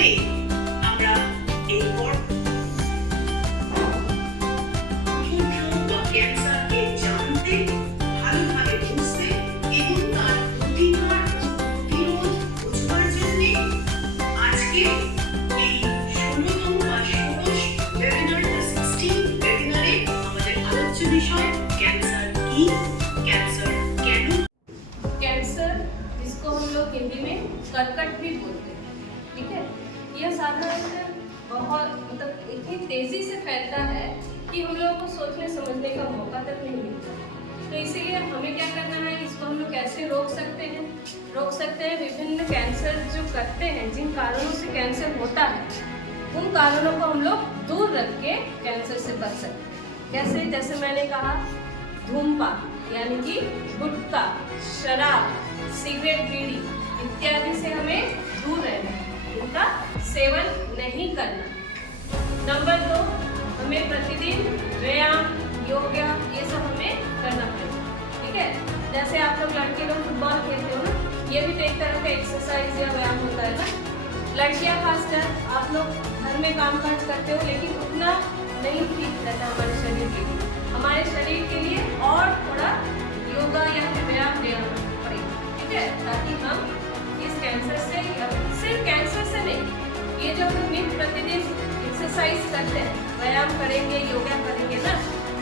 কিভাবে আমরা এই ক্যান্সারকে জানতে, ভালোভাবে বুঝতে এবং তার প্রতিকার ও প্রতিরোধ বুঝবার জন্য আজকে এই 16তম বা ষোড়শ ওয়েবিনার, 16th ওয়েবিনারে আমাদের আলোচ্য বিষয় कैंसर की, कैंसर कैन। कैंसर जिसको हम लोग हिंदी में कर्कट भी बोलते हैं, ठीक है। यह साधारण बहुत मतलब इतनी तेजी से फैलता है कि हम लोगों को सोचने समझने का मौका तक नहीं मिलता। तो इसीलिए हमें क्या करना है, इसको हम लोग कैसे रोक सकते हैं। विभिन्न कैंसर जो करते हैं, जिन कारणों से कैंसर होता है, उन कारणों को हम लोग दूर रख के कैंसर से बच सकते हैं। कैसे? जैसे मैंने कहा, धूमपान यानी कि गुटखा, शराब, सिगरेट, बीड़ी इत्यादि से हमें दूर रहना है, इनका सेवन नहीं करना। नंबर 2, हमें प्रतिदिन व्यायाम, योगा ये सब हमें करना पड़ेगा, ठीक है। जैसे आप लोग लड़के लोग फुटबॉल खेलते हो ना, ये भी तो एक तरह का एक्सरसाइज या व्यायाम होता है ना। लड़कियाँ खासकर आप लोग घर में काम काज करते हो, लेकिन उतना नहीं ठीक रहता हमारे शरीर के लिए। हमारे शरीर के लिए और थोड़ा योगा या फिर व्यायाम देना पड़ेगा, ठीक है, ताकि हम इस कैंसर से, सिर्फ कैंसर से नहीं, ये जो हम नित्य प्रतिदिन एक्सरसाइज करते हैं, व्यायाम करेंगे, योगा करेंगे ना,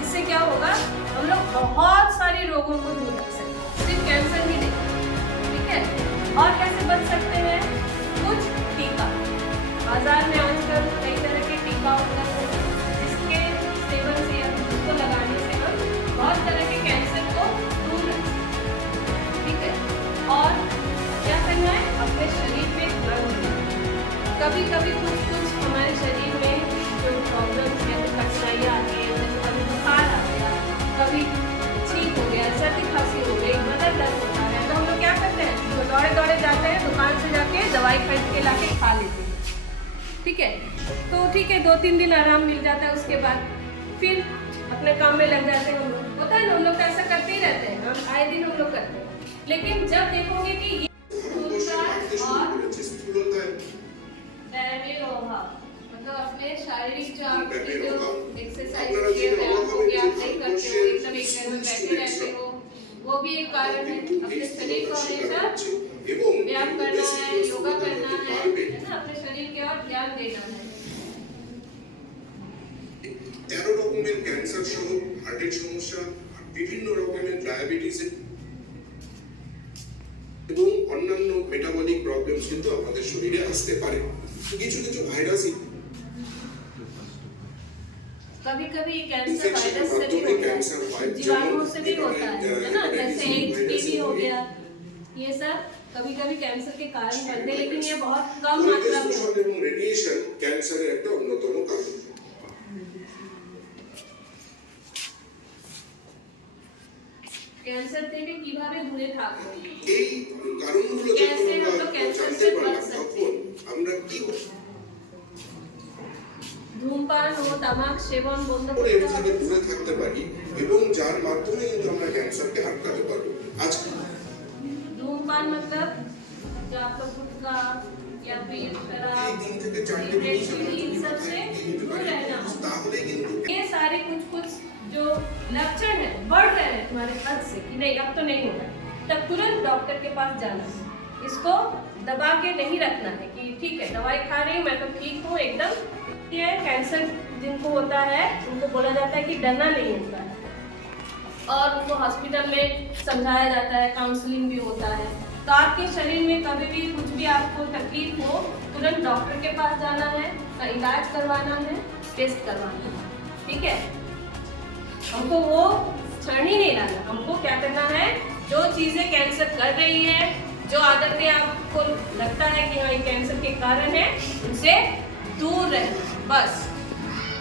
इससे क्या होगा, हम लोग बहुत सारे रोगों को दूर रख सकते हैं, सिर्फ कैंसर ही नहीं, ठीक है। और कैसे बच सकते हैं? कुछ टीका, बाजार में आजकल कई तरह के टीका उपलब्ध हैं, जिसके सेवन से या उसको लगाने से हम बहुत तरह के कैंसर को दूर रख सकते हैं, ठीक है। और क्या करना है, अपने शरीर पे ध्यान देना। कभी कभी कुछ हमारे शरीर में जो प्रॉब्लम्स या फिर कठिनाइयाँ आती है, जैसे कभी बुखार आ गया, कभी छींक हो गया, सर्दी खांसी हो गई, बदन दर्द होता है, तो हम लोग क्या करते हैं, तो दौड़े दौड़े जाते हैं दुकान से जाके दवाई खरीद के लाके खा लेते हैं, ठीक है। तो ठीक है, 2-3 दिन आराम मिल जाता है, उसके बाद फिर अपने काम में लग जाते हैं हम लोग। होता है ना, हम लोग तो ऐसा करते ही रहते हैं, हम आए दिन हम लोग करते हैं। लेकिन जब देखोगे कि ये मतलब अपने शारीरिक जो आपकी जो एक्सरसाइज हो गया, व्यायाम हो गया, आप नहीं करते हो, एकदम एक जगह बैठे रहते हो, वो भी एक कारण है। अपने शरीर को हमेशा व्यायाम करना है, योगा करना है ना, अपने शरीर के और ध्यान देना है। 13 রকমের ক্যান্সার সহ হার্টের সমস্যা, বিভিন্ন রকমের ডায়াবেটিস এবং অন্যান্য মেটাবলিক প্রবলেমস কিন্তু আমাদের শরীরে আসতে পারে। কিছু কিছু ভাইরাস कभी कभी कैंसर वायरस से भी होता है, जीवाणुओं से भी होता है ना, जैसे HPV हो गया, ये सब कभी कभी कैंसर के कारण बनते हैं, लेकिन ये बहुत कम मात्रा में होता है। রেডিয়েশন ক্যান্সারের একটা অন্যতম কারণ। कैंसर থেকে কিভাবে দূরে থাকবো, এই কারণগুলো कैसे हम लोग कैंसर से बच सकते हैं। আমরা কি धूमपान हो, तमाक सेवन बंद করে करते এর থেকে দূরে থাকতে পারি এবং যার মাধ্যমে কিন্তু আমরা ক্যান্সারকে আটকাতে পারবো। আজ धूमपान मतलब जो आप लोग गुटखा या फिर शराब, এই 3 থেকে 4টি सिगरेट, बीड़ी, इन सब से दूर रहना। তাহলে কিন্তু ये सारे कुछ जो लक्षण है बढ़ रहे हैं तुम्हारे हद से कि नहीं अब तो नहीं होगा, तब तुरंत डॉक्टर के पास जाना है। इसको दबा के नहीं रखना है कि ठीक है दवाई खा रही हूँ मैं तो ठीक हूँ एकदम। ये कैंसर जिनको होता है उनको बोला जाता है कि डरना नहीं होता है, और उनको हॉस्पिटल में समझाया जाता है, काउंसलिंग भी होता है। तो आपके शरीर में कभी भी कुछ भी आपको तकलीफ हो, तुरंत डॉक्टर के पास जाना है, इलाज करवाना है, टेस्ट करवाना है, ठीक है। हमको वो क्षण ही नहीं लाना, हमको क्या करना है, जो चीज़ें कैंसर कर रही है, जो आदतें आपको लगता है कि हाँ ये कैंसर के कारण है, उनसे दूर रहना बस।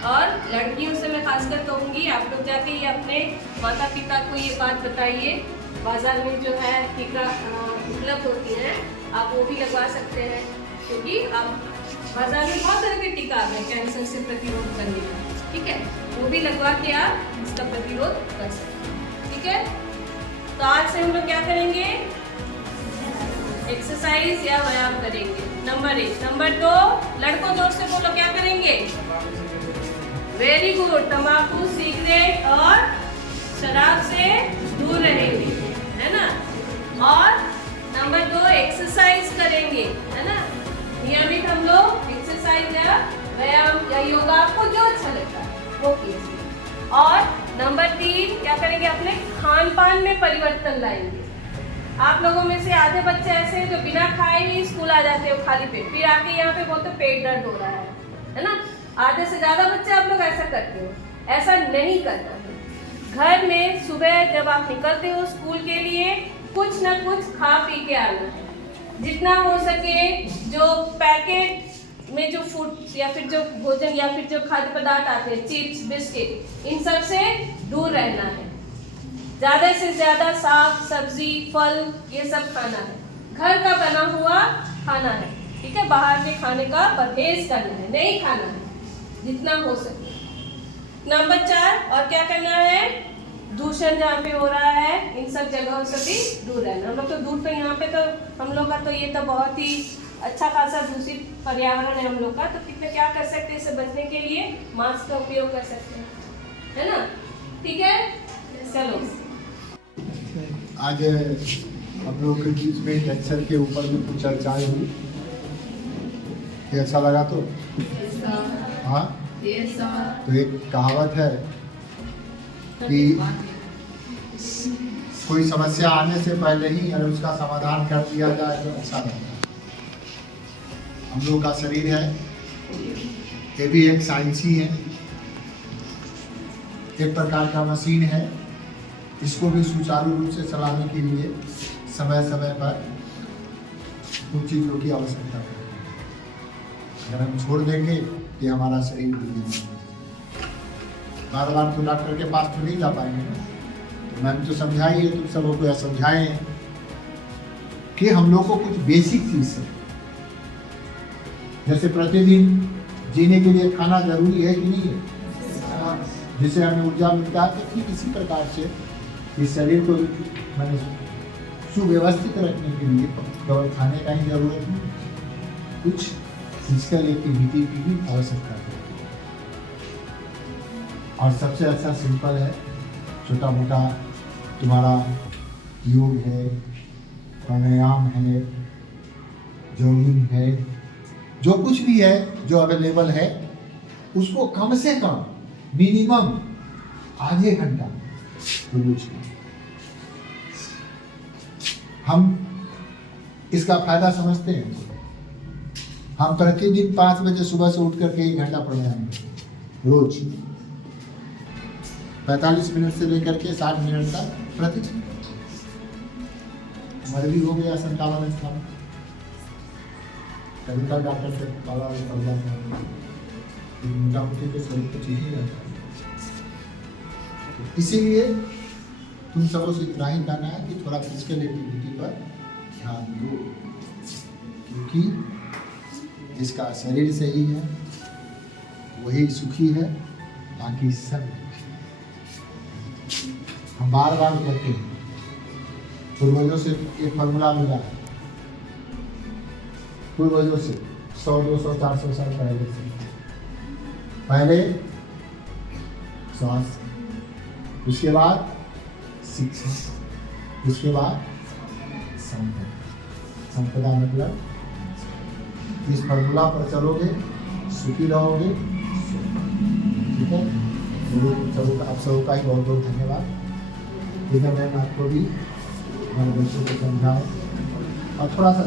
और लड़कियों से मैं खासकर कहूँगी, आप लोग जाके ये अपने माता पिता को ये बात बताइए। बाजार में जो है टीका उपलब्ध होती है, आप वो भी लगवा सकते हैं, क्योंकि अब बाजार में बहुत तरह के टीका आ गए कैंसर से प्रतिरोध करने का, ठीक है, वो भी लगवा के आप इसका प्रतिरोध कर सकते हैं, ठीक है। तो आज से हम लोग क्या करेंगे, एक्सरसाइज या व्यायाम करेंगे। नंबर 1। नंबर 2, लड़कों जोर से बोलो, क्या करेंगे? वेरी गुड, तंबाकू, सिगरेट और शराब से दूर रहेंगे, है ना। और नंबर 2, एक्सरसाइज करेंगे, है ना। नियमित हम लोग एक्सरसाइज या व्यायाम या योगा, आपको जो अच्छा लगता है वो कीजिए। और नंबर 3, क्या करेंगे? अपने खान पान में परिवर्तन लाएंगे। आप लोगों में से आधे बच्चे ऐसे हैं जो बिना खाए ही स्कूल आ जाते हो खाली पेट, फिर आके यहाँ पे बोलते पेट दर्द हो रहा है ना। आधे से ज़्यादा बच्चे आप लोग ऐसा करते हो, ऐसा नहीं करना है। घर में सुबह जब आप निकलते हो स्कूल के लिए, कुछ ना कुछ खा पी के आना है। जितना हो सके जो पैकेट में जो फूड या फिर जो भोजन या फिर जो खाद्य पदार्थ आते हैं, चिप्स, बिस्किट, इन सब से दूर रहना है। ज़्यादा से ज़्यादा साग, सब्जी, फल ये सब खाना है। घर का बना हुआ खाना है, ठीक है। बाहर के खाने का परहेज करना है, नहीं खाना है जितना हो सके। नंबर 4, और क्या करना है? दूषण जहाँ पे हो रहा है इन सब जगहों से भी दूर रहना। हम लोग तो दूर, तो यहाँ पे तो हम लोग का तो ये तो बहुत ही अच्छा खासा दूषित पर्यावरण है हम लोग का। तो कितने क्या कर सकते हैं इससे बचने के लिए? मास्क का उपयोग कर सकते हैं, है ना। ठीक है, चलो। आज हम लोग के बीच में कैंसर के ऊपर में कुछ चर्चाएं हुई, ऐसा लगा तो हाँ। तो एक कहावत है कि कोई समस्या आने से पहले ही अगर उसका समाधान कर दिया जाए तो अच्छा रहता है। हम लोग का शरीर है, ये भी एक साइंस ही है, एक प्रकार का मशीन है। इसको भी सुचारू रूप से चलाने के लिए समय समय पर कुछ चीज़ों की आवश्यकता है। अगर हम छोड़ देंगे कि हमारा शरीर बार बार तो डॉक्टर के पास तो नहीं जा पाएंगे ना। तो मैंने तो समझाई है, तुम सबों को समझाए हैं कि हम लोग को कुछ बेसिक चीज़ है, जैसे प्रतिदिन जीने के लिए खाना जरूरी है कि नहीं है, जिससे हमें ऊर्जा मिलता है। तो ठीक इसी प्रकार से इस शरीर को मैंने सुव्यवस्थित रखने के लिए केवल खाने का ही जरूरत नहीं, कुछ फिजिकल एक्टिविटी की भी आवश्यकता है। और सबसे अच्छा सिंपल है, छोटा मोटा तुम्हारा योग है, प्राणायाम है, जॉगिंग है, जो कुछ भी है जो अवेलेबल है, उसको कम से कम मिनिमम आधे घंटा रोज। हम इसका फायदा समझते हैं। हम प्रतिदिन 5 बजे सुबह से उठ करके 1 घंटा प्राणायाम रोज, 45 मिनट से लेकर के 60 मिनट तक प्रतिदिन। हमारे भी हो गया 57 स्थान, कभी कभी डॉक्टर से बाबा पड़ जाता है, मोटा मोटी तो शरीर को चाहिए रहता है। इसीलिए तुम सबों से इतना ही कहना है कि थोड़ा फिजिकल एक्टिविटी पर ध्यान दो, क्योंकि जिसका शरीर सही है वही सुखी है, बाकी सब। हम बार बार कहते हैं, पूर्वजों से एक फॉर्मूला मिला है, पूर्वजों से 100, 200, 400 साल पहले से। पहले स्वास्थ्य, उसके बाद शिक्षा, उसके बाद संपदा। संपदा मतलब इस फॉर्मूला पर चलोगे सुखी रहोगे। ठीक है, आप सबका ही बहुत बहुत धन्यवाद। इधर मैंने आपको भी हमारे बच्चों को समझाओ और थोड़ा सा